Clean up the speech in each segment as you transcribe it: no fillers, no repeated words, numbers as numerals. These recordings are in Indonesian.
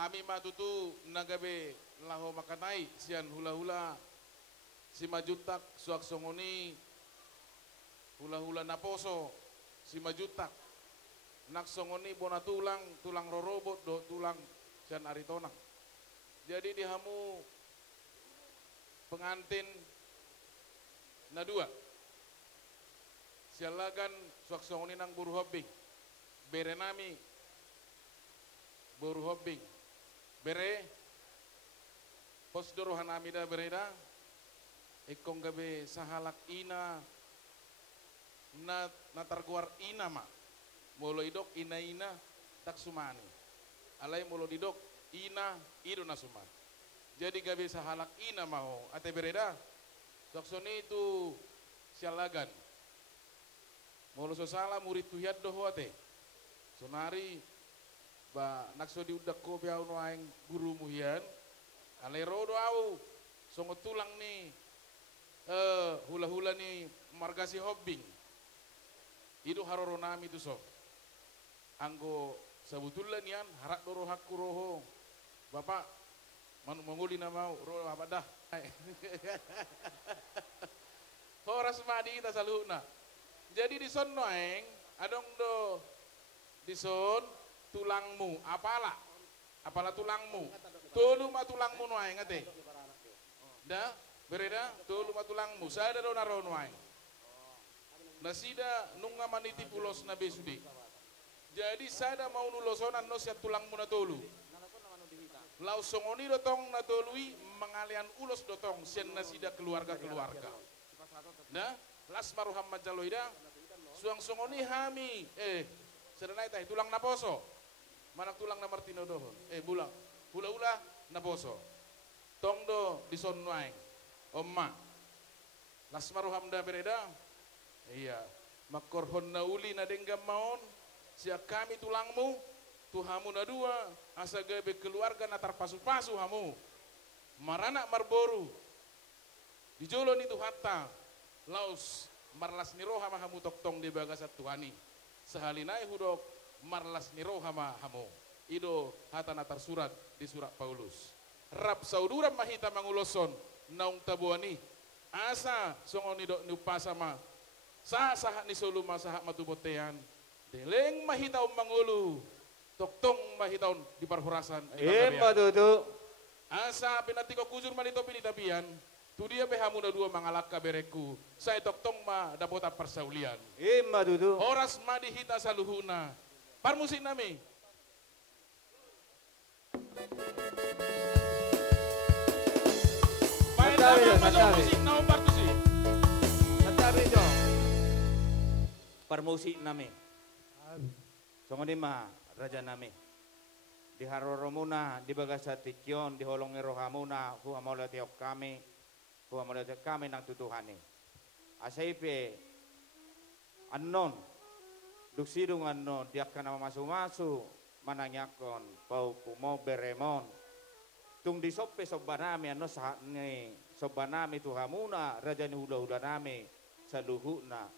Hami matutu nagabe laho makanai sian hula-hula si majutak suak songoni hula-hula naposo si majutak nak songoni bona tulang rorobot do tulang sian aritonang. Jadi dihamu pengantin na dua sialagan suak songoni nang buru hobbing berenami buru hobbing bere pos dorohan amida bereda ikong gabe sahalak ina na natarguar ina ma molo idok ina tak sumani alai molo didok ina ido na suma jadi gabe sahalak ina mau ate bereda soksoni itu sialagan molo sosala murid tuhiyad doho ate sonari ba nakso di udak ko biaw no aing guru muhian alai rodo au songo tulang ni hula-hula ni margasi hobbing itu haroro nami tu so anggo sebetulnya nian harak doro hakku roho bapak manu menguli nama roho apa dah horas madi kita saluna jadi di son noeng adong do di son tulangmu apalah tulangmu tulu ma tulangmu noeng ate dah bereda tulu ma tulangmu sada do naro noeng nasida nunga maniti pulos na besudi jadi sada mau nulosonan no siat tulangmu na tolu lau songoni dotong na tolui mengalian ulos dotong sen nasida keluarga nah las maruham majaloida suang songoni hami sedanai teh tulang naposo manak tulang na martino dohon bulang hula-hula naposo tong do di sonwaing omma las maruham da bereda iya makorhon na uli na denggam maon siak kami tulangmu tuhamu na dua asa gabe keluarga na tarpasu-pasu hamu marana marboru di jolon itu hatta laus marlas niroha mahamu toktong di bagasat tuhani sehalinai hudok marlas niroha mahamu ido hata na tersurat di surat Paulus rap sauduram mahita manguloson naung tabuani asa songoni dok nupasama sah ni solu masahak matubotean deleng mahitaw mangulu toktong mahitaw di parhurasan madudu asa pinatiko kujur malito pinitapian tu dia behamu na dua mangalak kabereku saya toktong ma dapota persaulian madudu horas ma dihita saluhuna parmusik nami Permusik nami songoni ma raja nami di haroromuna di bagasatikion di holongi rohamuna hu amola tiok kami nang tutuhani asaipe annon duksidung annon diak kana masu-masu mananyakon pau kumo beremon tung di soppe sobanami anno sahani sobanami tuhamuna raja ni huda-huda nami saluhuna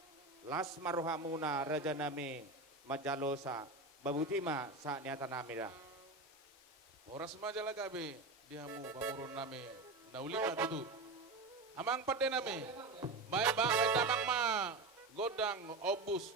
las marohamuna raja nami majalosa babutima saat niatan nami dah horas majala gabe dihamu pamurun nami naulima tutu amang pade nami baik bang damang ma godang obus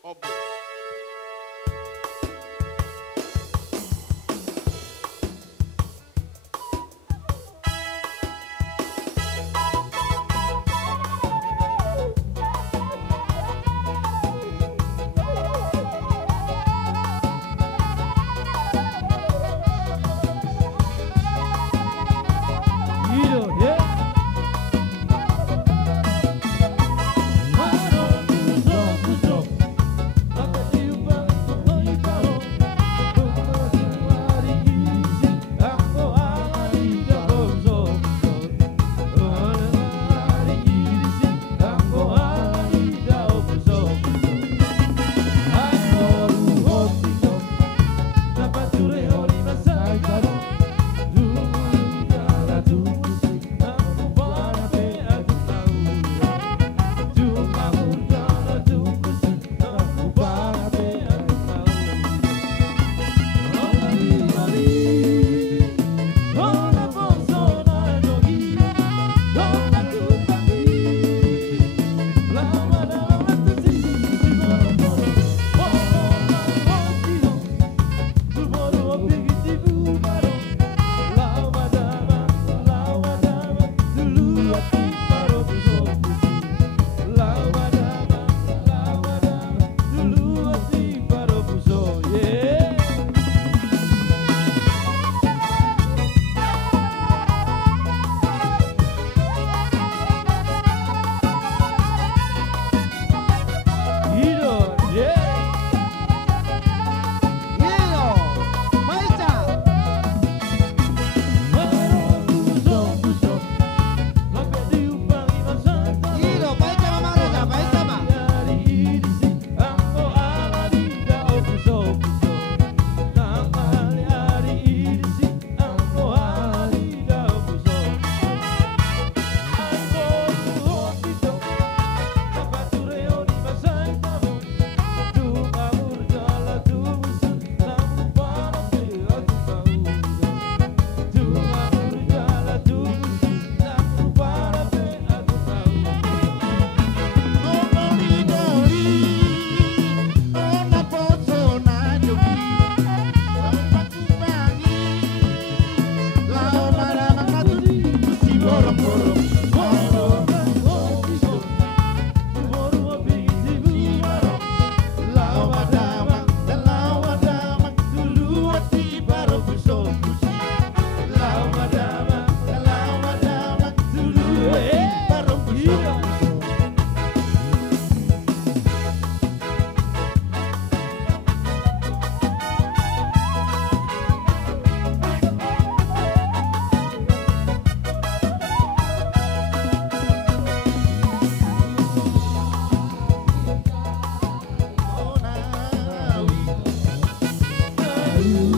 Tuhan.